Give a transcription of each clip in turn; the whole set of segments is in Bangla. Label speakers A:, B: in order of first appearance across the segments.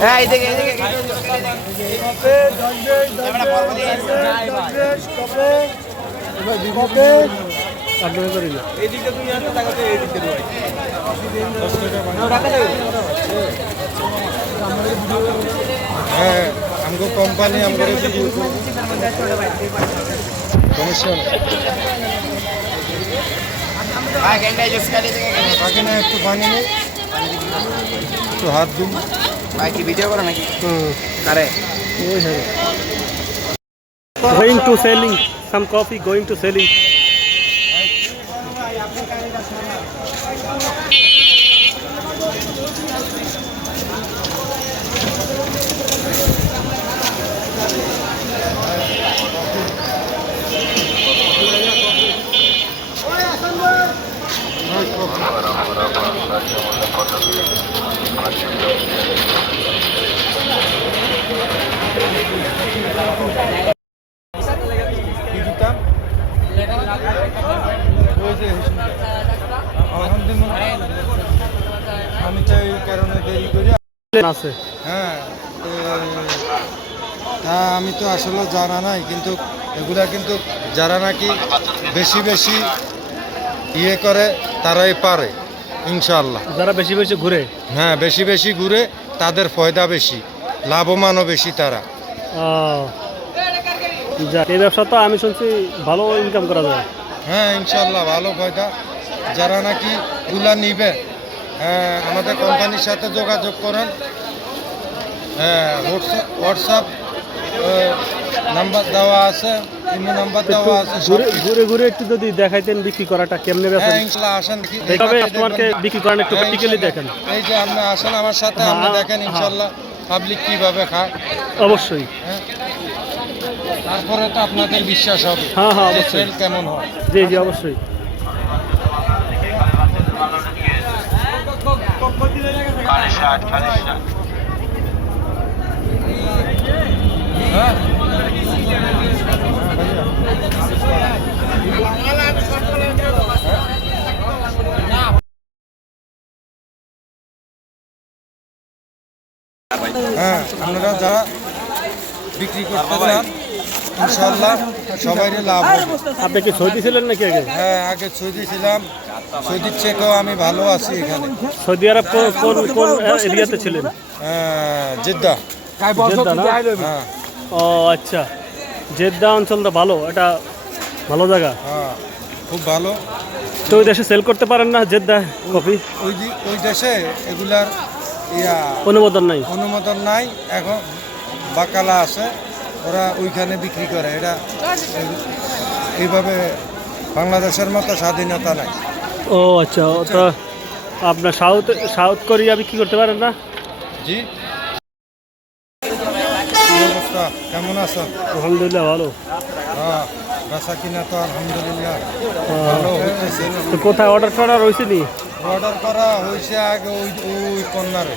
A: হ্যাঁ
B: হ্যাঁ আমগো কোম্পানি আমগো সমস্যা
A: থাকে
B: না একটু পানি নেই একটু হাত দিন
A: ভাই কি ভিডিও করো নাকি? আরে
C: going to selling some coffee going to selling
B: এই কারণে দেরি করি
C: আছে
B: হ্যাঁ তা আমি তো আসলে জানা নাই কিন্তু এগুলা কিন্তু যারা নাকি বেশি বেশি ইয়ে করে তারাই পারে ইনশাল্লাহ
C: যারা বেশি বেশি ঘুরে?
B: হ্যাঁ বেশি বেশি ঘুরে তাদের ফয়দা বেশি লাভবানও বেশি তারা।
C: এই ব্যবসা তো আমি শুনছি ভালো ইনকাম করা যায়।
B: হ্যাঁ ইনশাল্লাহ ভালো ফয়দা। যারা নাকি গুলা নিবে আমাদের কোম্পানির সাথে যোগাযোগ করেন। হ্যাঁ হোয়াটসঅ্যাপ নাম্বার দেওয়া আছে ইমো নাম্বার দেওয়া আছে
C: ঘুরে ঘুরে একটু যদি দেখাইতেন বিক্রি করাটা কেমনে ব্যবসা
B: হ্যাঁ আসেন।
C: দেখাবে বিক্রি করেন একটু
B: হ্যাঁ,
C: প্র্যাকটিক্যালি দেখেন।
B: এই যে আপনি আসেন আমার সাথে আপনি
C: হ্যাঁ,
B: দেখেন
C: হ্যাঁ।
B: ইনশাল্লাহ পাবলিক কীভাবে খায়।
C: অবশ্যই।
B: হ্যাঁ। তারপরে তো আপনাদের বিশ্বাস হবে।
C: হ্যাঁ, হ্যাঁ, অবশ্যই।
B: কেমন হয়।
C: জি জি অবশ্যই।
B: হ্যাঁ হ্যাঁ আপনারা যারা বিক্রি করতে চান ইনশাল্লাহ সবারই লাভ হবে।
C: আপনি কি সৌদি ছিলেন নাকি আগে?
B: হ্যাঁ আগে সৌদি ছিলাম। সৌদির চেকেও আমি ভালো আছি এখানে।
C: সৌদি আরব কোন কোন কোন এরিয়াতে ছিলেন?
B: হ্যাঁ, জেদ্দা।
C: জেদ্দা না?
B: হ্যাঁ।
C: ও আচ্ছা। জেদ্দা অঞ্চলটা ভালো এটা ভালো জায়গা।
B: হ্যাঁ খুব ভালো।
C: তো ওই দেশে সেল করতে পারেন না জেদ্দা কপি
B: ওই ওই দেশে এগুলার ইয়া
C: অনুমোদন নাই?
B: অনুমোদন নাই এখন বাকালা আছে। ওরা ওইখানে বিক্রি করে। এটা এই- এইভাবে বাংলাদেশের মতো স্বাধীনতা নাই।
C: ও আচ্ছা তো আপনার সাউথ সাউথ কোরিয়া বিক্রি করতে পারেন না?
B: জি। কেমন আছেন
C: আলহামদুলিল্লাহ ভালো।
B: হ্যাঁ বেচা কিনা তো আলহামদুলিল্লাহ ভালো হইতেছে।
C: কোথায় অর্ডার টর্ডার হয়েছে নি?
B: অর্ডার করা হয়েছে আগে ওই ওই কর্নারে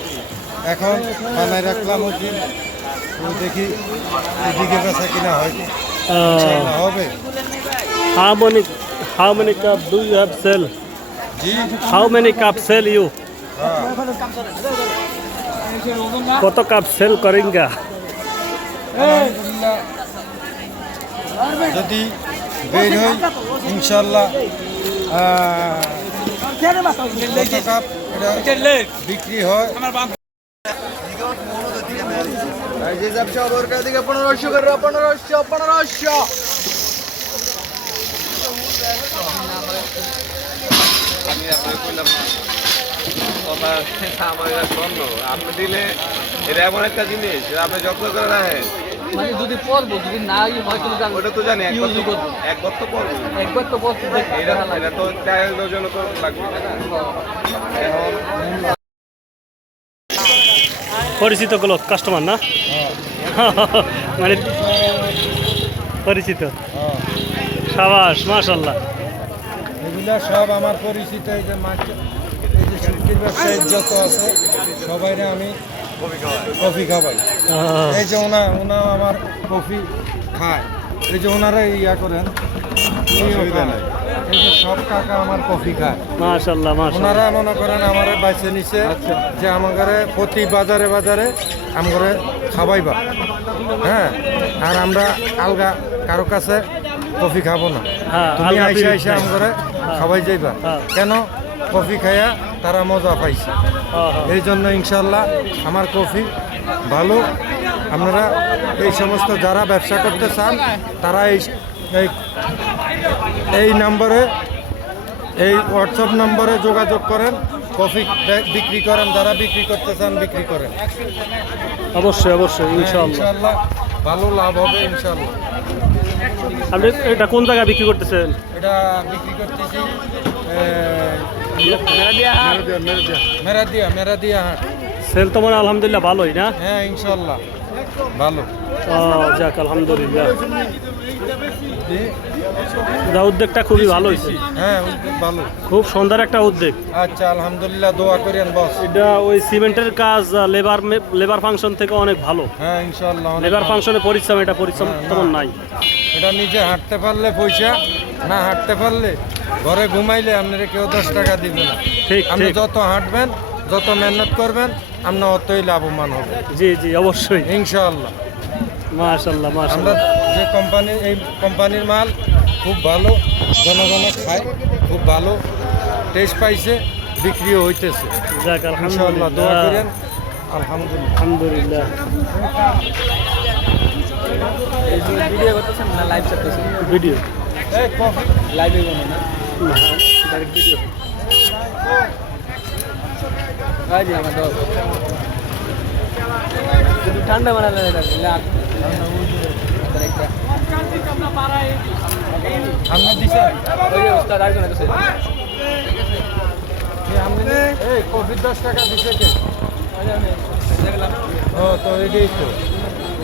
B: এখন বানায় রাখলাম ওই দিন। ওই দেখি এদিকে বেচা কিনা হয়। হবে।
C: Many many have sell.
B: G.
C: How many cup sell you.
B: হ্যাঁ।
C: কত কাপ সেল করেঙ্গা?
B: আলহামদুলিল্লাহ। যদি বের হই ইনশাল্লাহ কত কাপ বিক্রি হয়?
A: দিকে পনেরোশো করে পনেরোশো পনেরোশো।
D: কথা আমার এটা স্বর্ণ আপনি দিলে এটা এমন একটা জিনিস আপনি যত্ন করে রাখেন।
E: মানে যদি পড়ব যদি না ই হয় তুমি জানো
D: ওটা তো জানি একবার তো
E: করব।
D: একবার তো পড়ব।
E: একবার তো বলতে
D: এটা এটা তো লাগবে। এখন
C: পরিচিতগুলো কাস্টমার না? মানে পরিচিত।
B: হ্যাঁ।
C: সাবাস মাশাল্লাহ
B: এগুলা সব আমার পরিচিত এই যে মাছ এই যে শুক্তির ব্যবসায়ী যত আছে সবাই আমি কফি খাওয়াই। এই যে ওনা ওনা আমার কফি খায়। এই যে ওনারা ইয়া করেন উনিও খান। এই যে সব কাকা আমার কফি খায়।
C: মাশাল্লাহ মাশাল্লাহ
B: ওনারা মনে করেন আমার বাইছে নিছে যে আমাদের প্রতি বাজারে বাজারে আমাদের খাবাইবা হ্যাঁ? আর আমরা আলগা কারও কাছে কফি খাব না।
C: হ্যাঁ,
B: তুমি আইসা আইসা
C: নাই।
B: আমাদের খাবাই যাইবা।
C: হ্যাঁ।
B: কেন? কফি খাইয়া তারা মজা পাইছে।
C: হ্যাঁ, হ্যাঁ।
B: এই জন্য ইনশাল্লাহ আমার কফি ভালো। আপনারা এই সমস্ত যারা ব্যবসা করতে চান তারা এই এই- এই নম্বরে এই হোয়াটসঅ্যাপ নম্বরে যোগাযোগ করেন কফি বিক্রি করেন যারা বিক্রি করতে চান বিক্রি করেন।
C: অবশ্যই অবশ্যই ইনশাল্লাহ
B: ইনশাল্লাহ ভালো লাভ হবে ইনশাল্লাহ
C: আপনি এটা কোন জায়গায় বিক্রি করতেছেন?
B: এটা বিক্রি করতেছি মেরা দিয়া মেরা দিয়া হাট।
C: সেল তো মানে আলহামদুলিল্লাহ ভালোই না?
B: হ্যাঁ ইনশাল্লাহ ভালো।
C: যাক আলহামদুলিল্লাহ। যা উদ্যোগটা খুবই ভালো হয়েছে।
B: হ্যাঁ উদ্যোগ ভালো।
C: খুব সুন্দর একটা উদ্যোগ।
B: আচ্ছা আলহামদুলিল্লাহ দোয়া করেন বস
C: এটা ওই সিমেন্টের কাজ লেবার লেবার ফাংশন থেকে অনেক ভালো।
B: হ্যাঁ ইনশাল্লাহ অনেক
C: লেবার। ফাংশনে পরিশ্রম এটা পরিশ্রম
B: হ্যাঁ,
C: তেমন নাই।
B: এটা নিজে হাঁটতে পারলে পয়সা না হাঁটতে পারলে ঘরে ঘুমাইলে আপনারা কেউ দশ টাকা দিবে না।
C: ঠিক,
B: আপনি যত হাঁটবেন যত মেহনত করবেন আপনার অতই লাভবান হবে।
C: জি জি অবশ্যই।
B: ইনশাআল্লাহ।
C: মাশাল্লাহ মাশাল্লাহ
B: যে কোম্পানি এই কোম্পানির মাল খুব ভালো জনগণ খায় খুব ভালো টেস্ট পাইছে বিক্রিও হইতেছে।
C: যাক
B: ইনশাআল্লাহ দোয়া
C: আলহামদুলিল্লাহ
B: করেন আলহামদুলিল্লাহ।
C: আলহামদুলিল্লাহ।
E: ভিডিও করতেছেন না লাইভ করতেছেন
C: ভিডিও
E: লাইভে কোনো না?
C: ডাইরেক্ট ভিডিও
E: ঠান্ডা বানালে
B: এই দিছে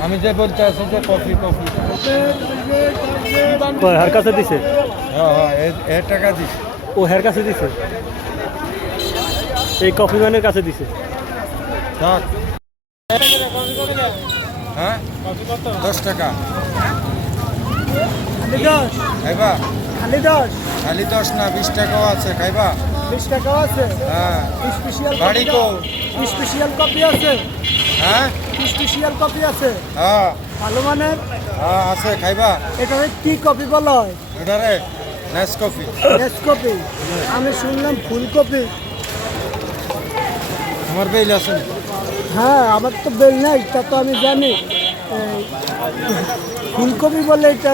B: আমি যে বলতে আছি যে কফি কফি
C: হার কাছে দিছে?
B: হ্যাঁ টাকা দিছে
C: ও হের কাছে দিছে? এই কফি ম্যানের কাছে দিছে।
B: দশ টাকা। খাইবা?
F: খালি দশ।
B: খালি দশ না বিশ টাকাও আছে খাইবা?
F: বিশ টাকাও আছে।
B: হ্যাঁ।
F: স্পেশাল
B: বাড়ি কো।
F: স্পেশাল কপি আছে।
B: হ্যাঁ?
F: স্পেশাল কপি আছে।
B: হ্যাঁ।
F: ভালো মানের
B: হ্যাঁ আছে খাইবা?
F: এখানে কি কপি বলা? হয়
B: এটারে নেস কফি
F: রেড কপি আমি শুনলাম ফুলকপি।
B: আমার বেল আছে।
F: হ্যাঁ আমার তো বেল নাই তা তো আমি জানি। ফুলকপি বলে এটা